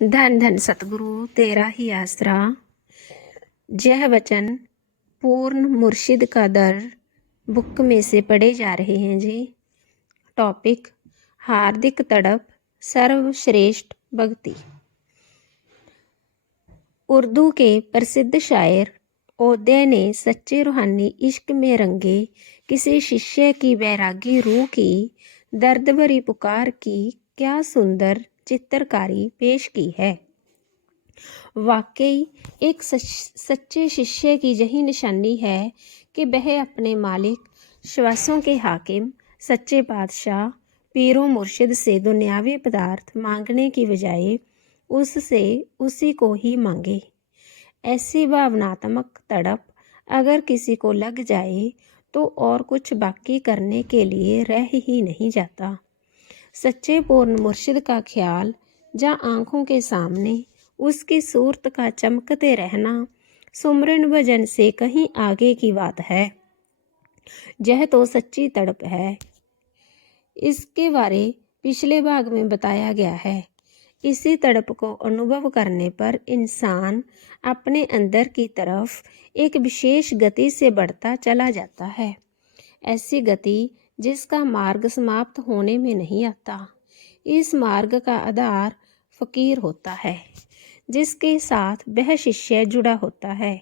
धन धन सतगुरु तेरा ही आसरा। यह वचन पूर्ण मुर्शिद का दर बुक में से पढ़े जा रहे हैं जी। टॉपिक हार्दिक तड़प सर्वश्रेष्ठ भक्ति। उर्दू के प्रसिद्ध शायर ओदय ने सच्चे रूहानी इश्क में रंगे किसी शिष्य की वैरागी रूह की दर्द भरी पुकार की क्या सुंदर चित्रकारी पेश की है। वाकई एक सच्चे शिष्य की यही निशानी है कि वह अपने मालिक श्वासों के हाकिम सच्चे बादशाह पीरों मुर्शिद से दुनियावी पदार्थ मांगने की बजाय उससे उसी को ही मांगे। ऐसी भावनात्मक तड़प अगर किसी को लग जाए तो और कुछ बाकी करने के लिए रह ही नहीं जाता। सच्चे पूर्ण मुर्शिद का ख्याल जहाँ आँखों के सामने उसकी सूरत का चमकते रहना सुमरन भजन से कहीं आगे की बात है। यह तो सच्ची तड़प है। इसके बारे पिछले भाग में बताया गया है। इसी तड़प को अनुभव करने पर इंसान अपने अंदर की तरफ एक विशेष गति से बढ़ता चला जाता है। ऐसी गति जिसका मार्ग समाप्त होने में नहीं आता। इस मार्ग का आधार फकीर होता है, जिसके साथ वह शिष्य जुड़ा होता है।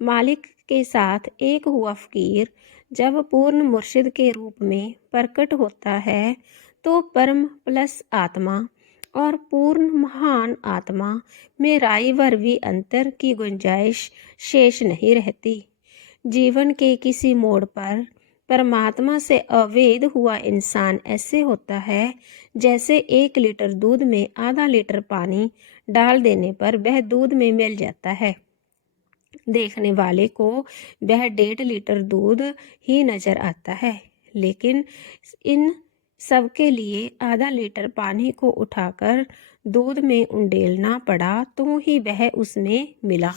मालिक के साथ एक हुआ फकीर जब पूर्ण मुर्शिद के रूप में प्रकट होता है तो परम प्लस आत्मा और पूर्ण महान आत्मा में राय भर भी अंतर की गुंजाइश शेष नहीं रहती। जीवन के किसी मोड़ पर परमात्मा से अवैध हुआ इंसान ऐसे होता है जैसे 1 लीटर दूध में आधा लीटर पानी डाल देने पर वह दूध में मिल जाता है। देखने वाले को वह 1.5 लीटर दूध ही नजर आता है, लेकिन इन सबके लिए आधा लीटर पानी को उठाकर दूध में उंडेलना पड़ा तो ही वह उसमें मिला।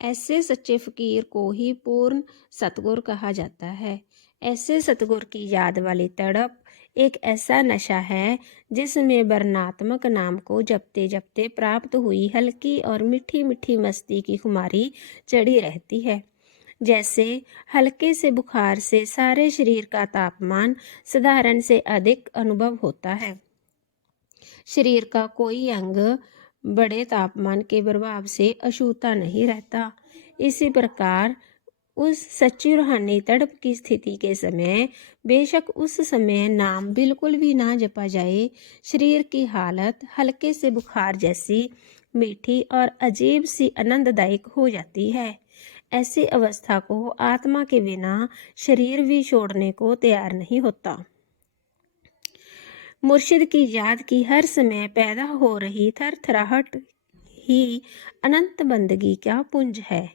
ऐसे सच्चे फकीर को ही पूर्ण सतगुर कहा जाता है। ऐसे सतगुर की याद वाली तड़प एक ऐसा नशा है जिसमें वर्णात्मक नाम को जपते जपते प्राप्त हुई हल्की और मीठी मीठी मस्ती की खुमारी चढ़ी रहती है। जैसे हल्के से बुखार से सारे शरीर का तापमान साधारण से अधिक अनुभव होता है। शरीर का कोई अंग बड़े तापमान के प्रभाव से अछूता नहीं रहता। इसी प्रकार उस सच्ची रूहानी तड़प की स्थिति के समय बेशक उस समय नाम बिल्कुल भी ना जपा जाए, शरीर की हालत हल्के से बुखार जैसी मीठी और अजीब सी आनंददायक हो जाती है। ऐसी अवस्था को आत्मा के बिना शरीर भी छोड़ने को तैयार नहीं होता। मुर्शिद की याद की हर समय पैदा हो रही थरथराहट ही अनंत बंदगी का पुंज है।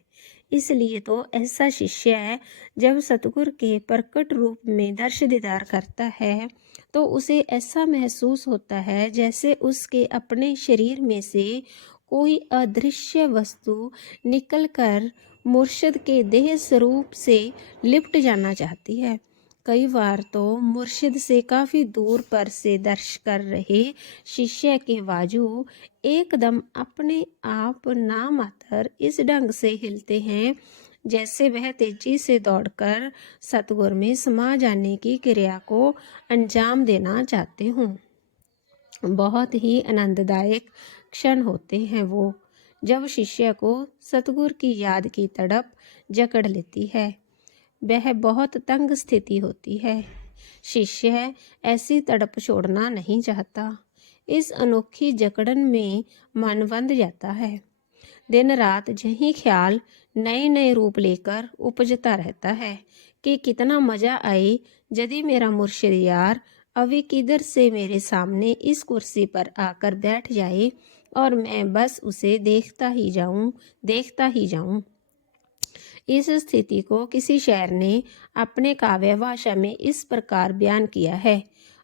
इसलिए तो ऐसा शिष्य जब सतगुर के प्रकट रूप में दर्श दीदार करता है तो उसे ऐसा महसूस होता है जैसे उसके अपने शरीर में से कोई अदृश्य वस्तु निकलकर मुर्शिद के देह स्वरूप से लिपट जाना चाहती है। कई बार तो मुर्शिद से काफ़ी दूर पर से दर्श कर रहे शिष्य के बाजू एकदम अपने आप नामात्र इस ढंग से हिलते हैं जैसे वह तेजी से दौड़कर सतगुर में समा जाने की क्रिया को अंजाम देना चाहते हों। बहुत ही आनंददायक क्षण होते हैं वो, जब शिष्य को सतगुर की याद की तड़प जकड़ लेती है। वह बहुत तंग स्थिति होती है। शिष्य ऐसी तड़प छोड़ना नहीं चाहता। इस अनोखी जकड़न में मन बंध जाता है। दिन रात यही ख्याल नए नए रूप लेकर उपजता रहता है कि कितना मज़ा आए यदि मेरा मुर्शिद यार अभी किधर से मेरे सामने इस कुर्सी पर आकर बैठ जाए और मैं बस उसे देखता ही जाऊं। इस स्थिति को किसी शायर ने अपने काव्य भाषा में इस प्रकार बयान किया है।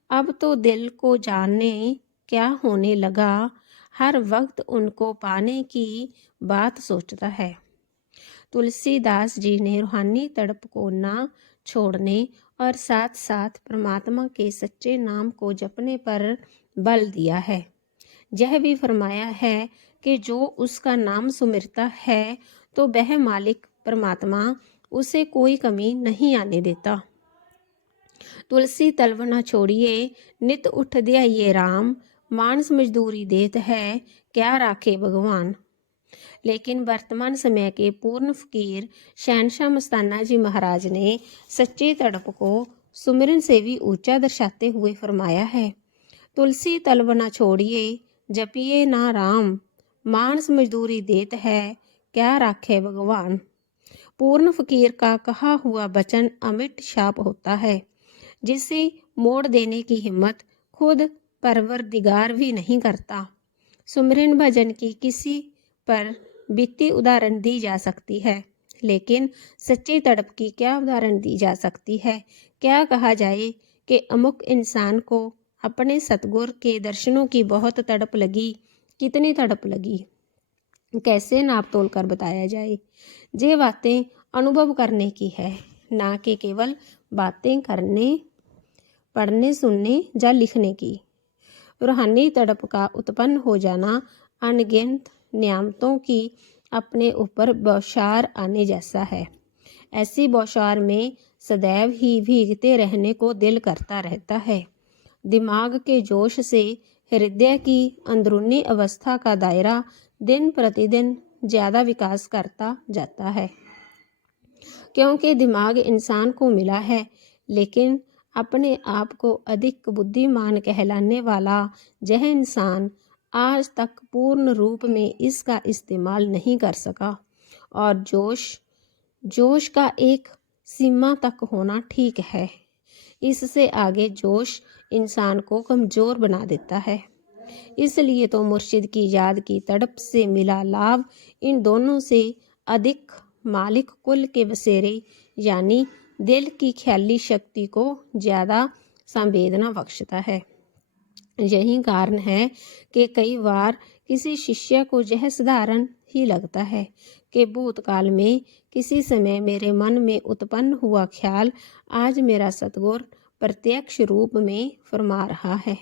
अब तो दिल को जाने क्या होने लगा, हर वक्त उनको पाने की बात सोचता है। तुलसीदास जी ने रूहानी तड़प को ना छोड़ने और साथ साथ परमात्मा के सच्चे नाम को जपने पर बल दिया है। यह भी फरमाया है कि जो उसका नाम सुमिरता है तो वह मालिक परमात्मा उसे कोई कमी नहीं आने देता। तुलसी तलब न छोड़िए, नित उठ ध्याइए राम, मानस मजदूरी देत है, क्या राखे भगवान। लेकिन वर्तमान समय के पूर्ण फकीर शहनशाह मस्ताना जी महाराज ने सच्ची तड़प को सुमिरन से भी ऊंचा दर्शाते हुए फरमाया है, तुलसी तलब न छोड़िए, जपिए ना राम, मानस मजदूरी देत है, क्या राखे भगवान। पूर्ण फकीर का कहा हुआ वचन अमिट छाप होता है, जिसे मोड़ देने की हिम्मत खुद परवरदिगार भी नहीं करता। सुमिरन भजन की किसी पर बीती उदाहरण दी जा सकती है, लेकिन सच्ची तड़प की क्या उदाहरण दी जा सकती है। क्या कहा जाए कि अमुक इंसान को अपने सतगुर के दर्शनों की बहुत तड़प लगी, कितनी तड़प लगी, कैसे नाप तोल कर बताया जाए। ये बातें अनुभव करने की है, ना कि केवल बातें करने, पढ़ने, सुनने या लिखने की। रूहानी तड़प का उत्पन्न हो जाना अनगिनत नियामतों की अपने ऊपर बौछार आने जैसा है। ऐसी बौछार में सदैव ही भीगते रहने को दिल करता रहता है। दिमाग के जोश से हृदय की अंदरूनी अवस्था का दायरा दिन प्रतिदिन ज़्यादा विकास करता जाता है, क्योंकि दिमाग इंसान को मिला है, लेकिन अपने आप को अधिक बुद्धिमान कहलाने वाला यह इंसान आज तक पूर्ण रूप में इसका इस्तेमाल नहीं कर सका। और जोश का एक सीमा तक होना ठीक है, इससे आगे जोश इंसान को कमज़ोर बना देता है। इसलिए तो मुर्शिद की याद की तड़प से मिला लाभ इन दोनों से अधिक मालिक कुल के बसेरे यानी दिल की ख्याली शक्ति को ज़्यादा संवेदना बख्शता है। यही कारण है कि कई बार किसी शिष्य को यह साधारण ही लगता है कि भूतकाल में किसी समय मेरे मन में उत्पन्न हुआ ख्याल आज मेरा सतगुर प्रत्यक्ष रूप में फरमा रहा है।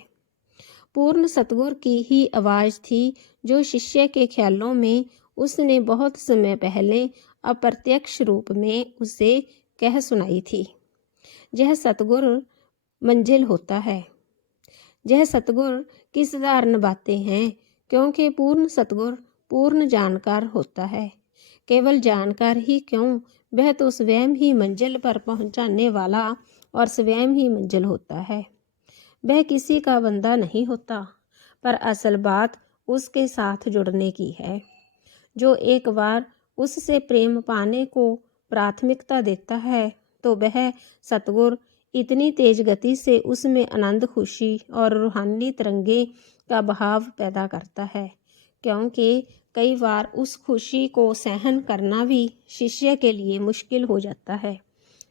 पूर्ण सतगुर की ही आवाज़ थी जो शिष्य के ख्यालों में उसने बहुत समय पहले अप्रत्यक्ष रूप में उसे कह सुनाई थी। यह सतगुर मंजिल होता है। यह सतगुर की साधारण बातें हैं, क्योंकि पूर्ण सतगुर पूर्ण जानकार होता है। केवल जानकार ही क्यों, वह तो स्वयं ही मंजिल पर पहुंचाने वाला और स्वयं ही मंजिल होता है। वह किसी का बंदा नहीं होता, पर असल बात उसके साथ जुड़ने की है। जो एक बार उससे प्रेम पाने को प्राथमिकता देता है, तो वह सतगुर इतनी तेज गति से उसमें आनंद, खुशी और रूहानी तरंगे का बहाव पैदा करता है, क्योंकि कई बार उस खुशी को सहन करना भी शिष्य के लिए मुश्किल हो जाता है।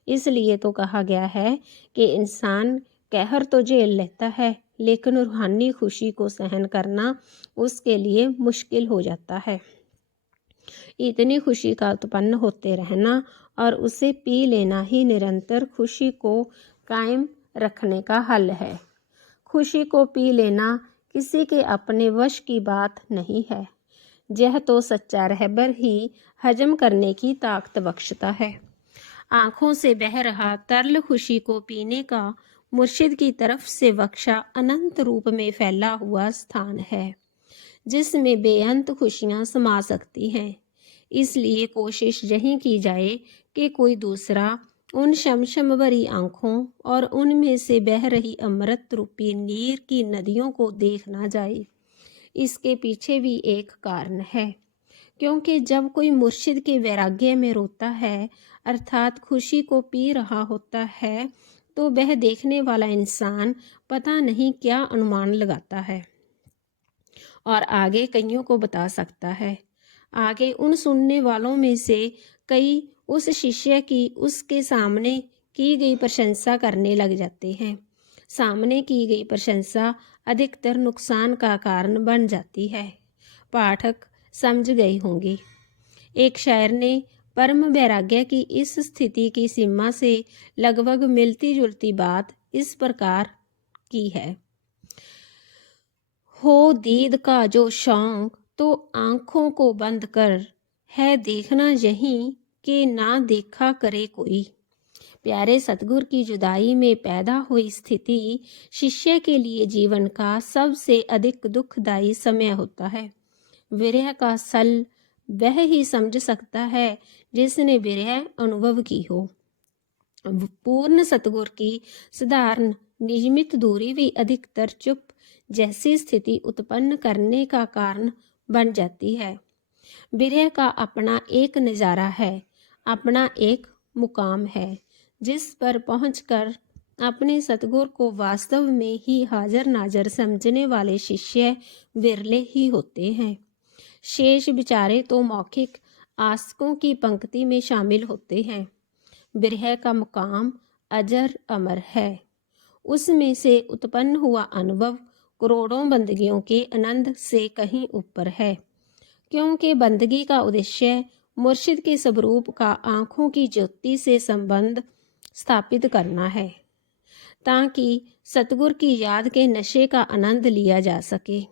इसलिए तो कहा गया है कि इंसान कहर तो झेल लेता है, लेकिन रूहानी खुशी को सहन करना उसके लिए मुश्किल हो जाता है। इतनी खुशी का उत्पन्न होते रहना और उसे पी लेना ही निरंतर खुशी को कायम रखने का हल है। खुशी को पी लेना किसी के अपने वश की बात नहीं है। यह तो सच्चा रहबर ही हजम करने की ताकत बख्शता है। आँखों से बह रहा तरल खुशी को पीने का मुर्शिद की तरफ से बख्शा अनंत रूप में फैला हुआ स्थान है, जिसमें बेअंत खुशियाँ समा सकती हैं। इसलिए कोशिश यही की जाए कि कोई दूसरा उन शमशम भरी आँखों और उनमें से बह रही अमृत रूपी नीर की नदियों को देख ना जाए। इसके पीछे भी एक कारण है, क्योंकि जब कोई मुर्शिद के वैराग्य में रोता है, अर्थात खुशी को पी रहा होता है, तो वह देखने वाला इंसान पता नहीं क्या अनुमान लगाता है और आगे कईयों को बता सकता है। आगे उन सुनने वालों में से कई उस शिष्य की उसके सामने की गई प्रशंसा करने लग जाते हैं। सामने की गई प्रशंसा अधिकतर नुकसान का कारण बन जाती है। पाठक समझ गए होंगे। एक शायर ने परम वैराग्य की इस स्थिति की सीमा से लगभग मिलती जुलती बात इस प्रकार की है। हो दीद का जो शौक तो आंखों को बंद कर, है देखना यहीं कि ना देखा करे कोई। प्यारे सतगुर की जुदाई में पैदा हुई स्थिति शिष्य के लिए जीवन का सबसे अधिक दुखदायी समय होता है। विरह का सल वह ही समझ सकता है जिसने विरह अनुभव की हो। पूर्ण सतगुर की साधारण नियमित दूरी भी अधिकतर चुप जैसी स्थिति उत्पन्न करने का कारण बन जाती है। विरह का अपना एक नज़ारा है, अपना एक मुकाम है, जिस पर पहुंचकर अपने सतगुर को वास्तव में ही हाजर नाजर समझने वाले शिष्य विरले ही होते हैं। शेष बिचारे तो मौखिक आसकों की पंक्ति में शामिल होते हैं। विरह का मुकाम अजर अमर है। उसमें से उत्पन्न हुआ अनुभव करोड़ों बंदगियों के आनंद से कहीं ऊपर है, क्योंकि बंदगी का उद्देश्य मुर्शिद के स्वरूप का आँखों की ज्योति से संबंध स्थापित करना है, ताकि सतगुर की याद के नशे का आनंद लिया जा सके।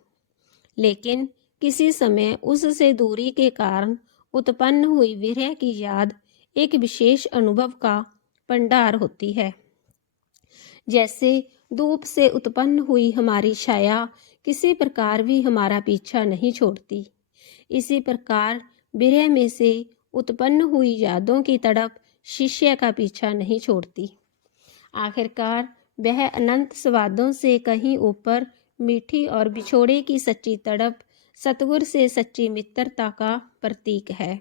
लेकिन किसी समय उससे दूरी के कारण उत्पन्न हुई विरह की याद एक विशेष अनुभव का भंडार होती है। जैसे धूप से उत्पन्न हुई हमारी छाया किसी प्रकार भी हमारा पीछा नहीं छोड़ती, इसी प्रकार विरह में से उत्पन्न हुई यादों की तड़प शिष्य का पीछा नहीं छोड़ती। आखिरकार वह अनंत स्वादों से कहीं ऊपर मीठी और बिछोड़े की सच्ची तड़प सतगुर से सच्ची मित्रता का प्रतीक है।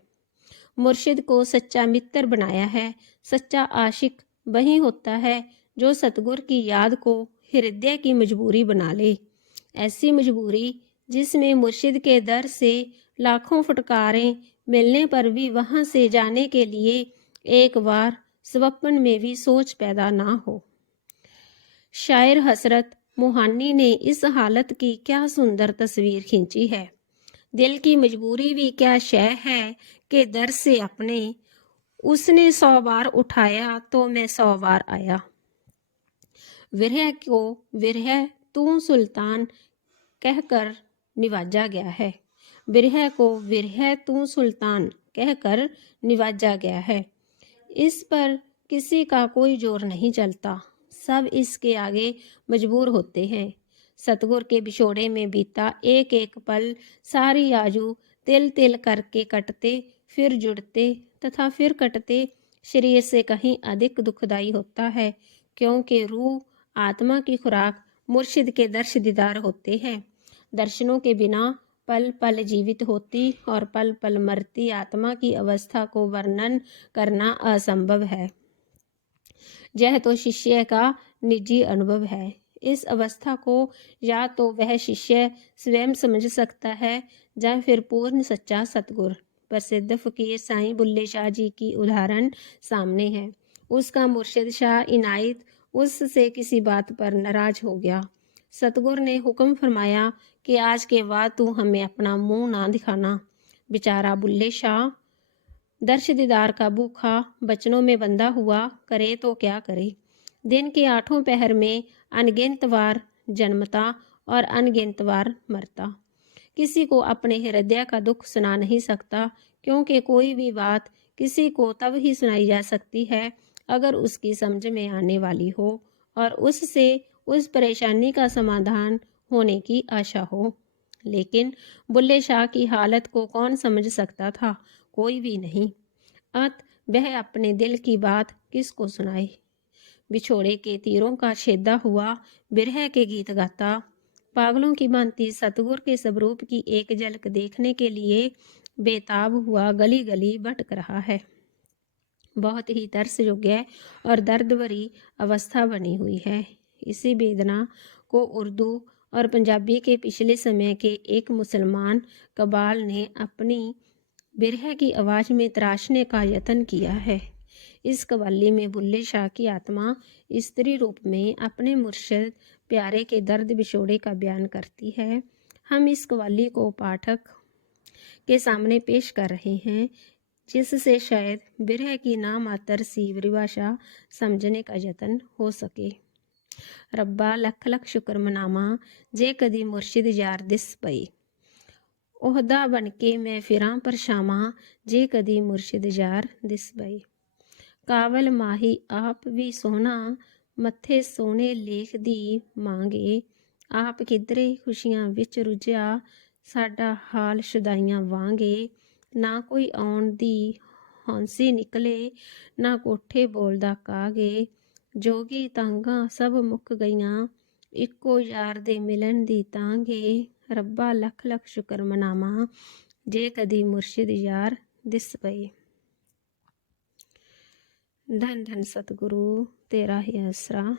मुर्शिद को सच्चा मित्र बनाया है। सच्चा आशिक वही होता है जो सतगुर की याद को हृदय की मजबूरी बना ले। ऐसी मजबूरी जिसमें मुर्शिद के दर से लाखों फटकारें मिलने पर भी वहां से जाने के लिए एक बार स्वप्न में भी सोच पैदा ना हो। शायर हसरत मोहानी ने इस हालत की क्या सुंदर तस्वीर खींची है। दिल की मजबूरी भी क्या शय है कि दर से अपने उसने 100 बार उठाया तो मैं 100 बार आया। विरह को विरह तू सुल्तान कहकर निवाजा गया है। विरह को विरह तू सुल्तान कहकर निवाजा गया है। इस पर किसी का कोई जोर नहीं चलता, सब इसके आगे मजबूर होते हैं। सतगुर के बिछोड़े में बीता एक एक पल सारी आजू तिल तिल करके कटते, फिर जुड़ते तथा फिर कटते शरीर से कहीं अधिक दुखदाई होता है, क्योंकि रूह आत्मा की खुराक मुर्शिद के दर्श दीदार होते हैं। दर्शनों के बिना पल पल जीवित होती और पल पल मरती आत्मा की अवस्था को वर्णन करना असंभव है। यह तो शिष्य का निजी अनुभव है। इस अवस्था को या तो वह शिष्य स्वयं समझ सकता है या फिर पूर्ण सच्चा सतगुर। प्रसिद्ध फकीर साईं बुल्ले शाह जी की उदाहरण सामने है। उसका मुर्शिद शाह इनायत उससे किसी बात पर नाराज हो गया। सतगुर ने हुक्म फरमाया कि आज के बाद तू हमें अपना मुंह ना दिखाना। बेचारा बुल्ले शाह दर्श दीदार का भूखा बचनों में बंधा हुआ करे तो क्या करे। दिन के 8 पहर में अनगिनत बार जन्मता और अनगिनत बार मरता। किसी को अपने हृदय का दुख सुना नहीं सकता, क्योंकि कोई भी बात किसी को तब ही सुनाई जा सकती है अगर उसकी समझ में आने वाली हो और उससे उस परेशानी का समाधान होने की आशा हो। लेकिन बुल्ले शाह की हालत को कौन समझ सकता था? कोई भी नहीं। अत वह अपने दिल की बात किसको सुनाए। बिछोड़े के तीरों का छेदा हुआ बिरह के गीत गाता पागलों की भांति सतगुर के स्वरूप की एक झलक देखने के लिए बेताब हुआ गली गली भटक रहा है। बहुत ही तरस योग्य और दर्द भरी अवस्था बनी हुई है। इसी वेदना को उर्दू और पंजाबी के पिछले समय के एक मुसलमान कबाल ने अपनी बिरह की आवाज़ में तराशने का यत्न किया है। इस कव्वाली में बुल्ले शाह की आत्मा स्त्री रूप में अपने मुर्शिद प्यारे के दर्द बिछोड़े का बयान करती है। हम इस कव्वाली को पाठक के सामने पेश कर रहे हैं, जिससे शायद बिरह की नामात्र सी परिभाषा समझने का यत्न हो सके। ਰੱਬਾ ਲੱਖ ਲੱਖ ਸ਼ੁਕਰ ਮਨਾਵਾਂ ਜੇ ਕਦੀ ਮੁਰਸ਼ਿਦ ਯਾਰ ਦਿਸ ਪਈ। ਉਹਦਾ ਬਣ ਕੇ ਮੈਂ ਫਿਰਾਂ ਪਰਛਾਵਾਂ ਜੇ ਕਦੀ ਮੁਰਸ਼ਿਦ ਯਾਰ ਦਿਸ ਪਈ। ਕਾਵਲ ਮਾਹੀ ਆਪ ਵੀ ਸੋਹਣਾ ਮੱਥੇ ਸੋਹਣੇ ਲੇਖ ਦੀ ਮੰਗੇ। ਆਪ ਕਿਧਰੇ ਖੁਸ਼ੀਆਂ ਵਿੱਚ ਰੁੱਝਿਆ ਸਾਡਾ ਹਾਲ ਸ਼ੁਦਾਈਆਂ ਵਾਂਗੇ। ਨਾ ਕੋਈ ਆਉਣ ਦੀ ਹੌਂਸੀ ਨਿਕਲੇ ਨਾ ਕੋਠੇ ਬੋਲਦਾ ਕਾਗੇ। ਜੋਗੀ ਤਾਂਘਾਂ ਸਭ ਮੁੱਕ ਗਈਆਂ ਇੱਕੋ ਯਾਰ ਦੇ ਮਿਲਣ ਦੀ ਤਾਂਗੇ। ਰੱਬਾ ਲੱਖ ਲੱਖ ਸ਼ੁਕਰ ਮਨਾਵਾਂ ਜੇ ਕਦੀ ਮੁਰਸ਼ਿਦ ਯਾਰ ਦਿਸ ਪਏ। ਧੰਨ ਧੰਨ ਸਤਿਗੁਰੂ ਤੇਰਾ ਹੀ ਆਸਰਾ।